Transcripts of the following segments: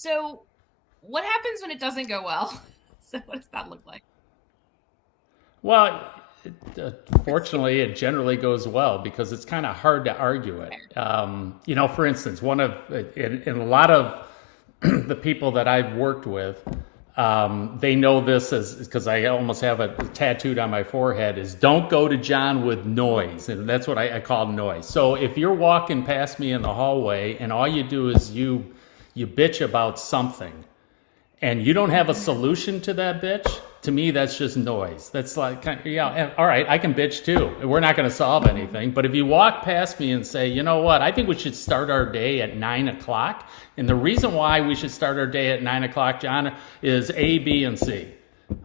So, what happens when it doesn't go well? So, what does that look like? Well, fortunately, it generally goes well because it's kind of hard to argue it. For instance, in a lot of the people that I've worked with, they know this as because I almost have it tattooed on my forehead is don't go to John with noise. And that's what I call noise. So if you're walking past me in the hallway and all you do is you bitch about something and you don't have a solution to that bitch, to me, that's just noise. That's like, yeah, all right, I can bitch too. We're not going to solve anything. But if you walk past me and say, you know what, I think we should start our day at 9 o'clock. And the reason why we should start our day at 9 o'clock, John, is A, B, and C.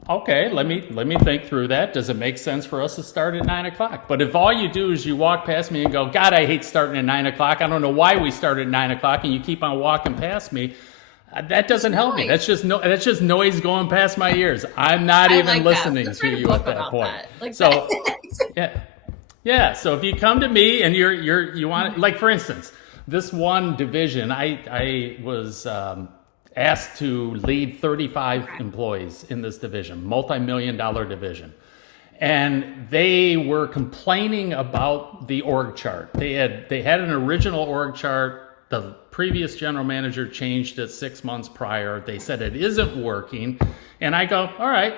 Okay, let me think through that. Does it make sense for us to start at 9 o'clock? But if all you do is you walk past me and go, God, I hate starting at 9 o'clock. I don't know why we start at 9 o'clock, and you keep on walking past me. That doesn't help me. That's just noise going past my ears. I'm not even like listening Let's to write a you book at that about point. that. Like So that. yeah, yeah. So if you come to me and you want, like for instance, this one division, I was asked to lead 35 employees in this division, multi-million-dollar division. And they were complaining about the org chart. They had an original org chart. The previous general manager changed it 6 months prior. They said it isn't working. And I go, all right,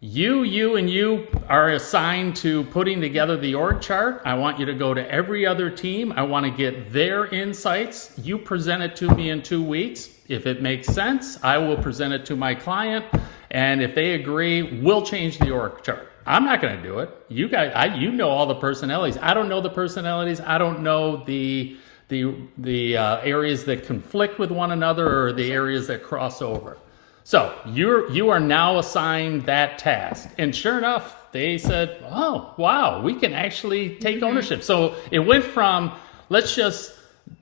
you and you are assigned to putting together the org chart. I want you to go to every other team. I want to get their insights. You present it to me in 2 weeks. If it makes sense, I will present it to my client. And if they agree, we'll change the org chart. I'm not going to do it. You guys, you know all the personalities. I don't know the personalities. I don't know the areas that conflict with one another or the areas that cross over. So you are now assigned that task. And sure enough, they said, oh, wow, we can actually take ownership. So it went from let's just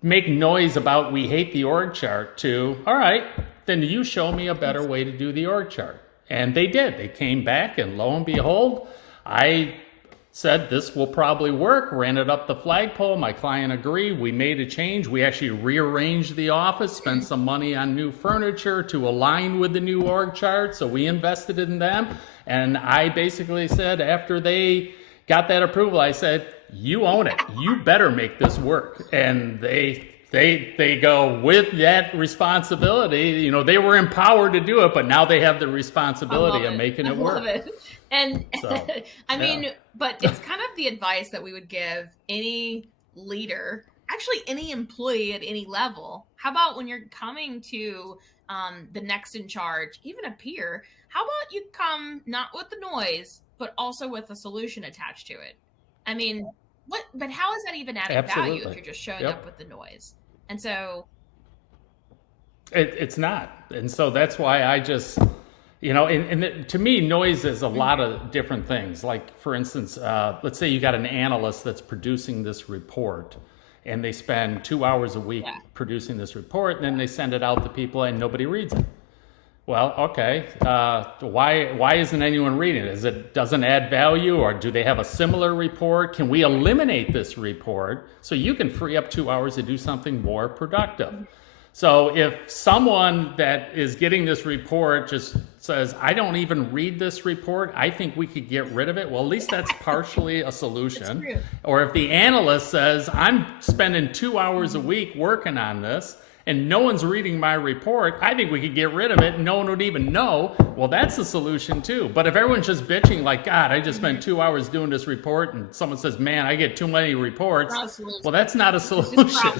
make noise about we hate the org chart to, all right, then you show me a better way to do the org chart. And they did. They came back and lo and behold, I said this will probably work, ran it up the flagpole. My client agreed. We made a change. We actually rearranged the office, spent some money on new furniture to align with the new org chart. So we invested in them. And I basically said, after they got that approval, I said, you own it. You better make this work. And they go with that responsibility. They were empowered to do it, but now they have the responsibility of making it work. I love it. And So, I mean, yeah. but it's kind of the advice that we would give any leader, actually any employee at any level. How about when you're coming to the next in charge, even a peer, how about you come not with the noise, but also with a solution attached to it? I mean, but how is that even adding value if Absolutely. you're just showing up Yep. with the noise? And so, It's not. And so that's why I just, to me, noise is a lot of different things. Like, for instance, let's say you got an analyst that's producing this report and they spend 2 hours a week yeah. producing this report and then they send it out to people and nobody reads it. Well, okay. Why isn't anyone reading it? Is it doesn't add value, or do they have a similar report? Can we eliminate this report so you can free up 2 hours to do something more productive? So if someone that is getting this report just says, I don't even read this report, I think we could get rid of it. Well, at least that's partially a solution. True. Or if the analyst says, I'm spending 2 hours a week working on this, and no one's reading my report, I think we could get rid of it and no one would even know. Well, that's a solution too. But if everyone's just bitching like, God, I just spent 2 hours doing this report, and someone says, man, I get too many reports, well, that's not a solution.